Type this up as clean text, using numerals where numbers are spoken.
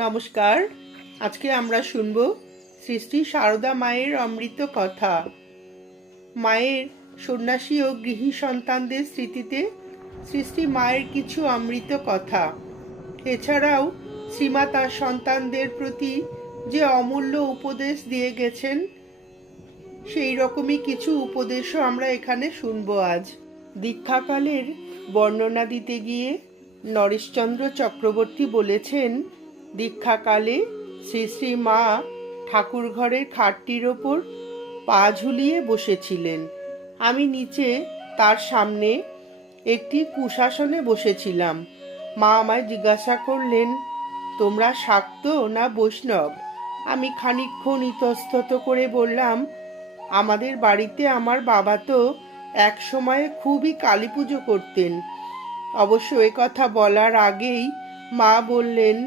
নমস্কার। আজকে আমরা শুনব শ্রী শ্রী সারদা মায়ের অমৃত কথা। মায়ের সন্ন্যাসী ও গৃহী সন্তানদের স্মৃতিতে শ্রী শ্রী মায়ের কিছু অমৃত কথা। এছাড়াও শ্রীমা তার সন্তানদের প্রতি যে অমূল্য উপদেশ দিয়ে গেছেন, সেই রকমই কিছু উপদেশও আমরা এখানে শুনব আজ। দীক্ষাকালের বর্ণনা দিতে গিয়ে নরেশচন্দ্র চক্রবর্তী বলেছেন, দীক্ষাকালে শ্রী শ্রী মা ঠাকুর ঘরের খাটটির ওপর পা ঝুলিয়ে বসেছিলেন। আমি নিচে তার সামনে একটি কুশাসনে বসেছিলাম। মা আমায় জিজ্ঞাসা করলেন, তোমরা শাক্ত না বৈষ্ণব? আমি খানিকক্ষণ ইতস্তত করে বললাম, আমাদের বাড়িতে আমার বাবা তো এক সময়ে খুবই কালী পুজো করতেন। অবশ্য এ কথা বলার আগেই মা বললেন,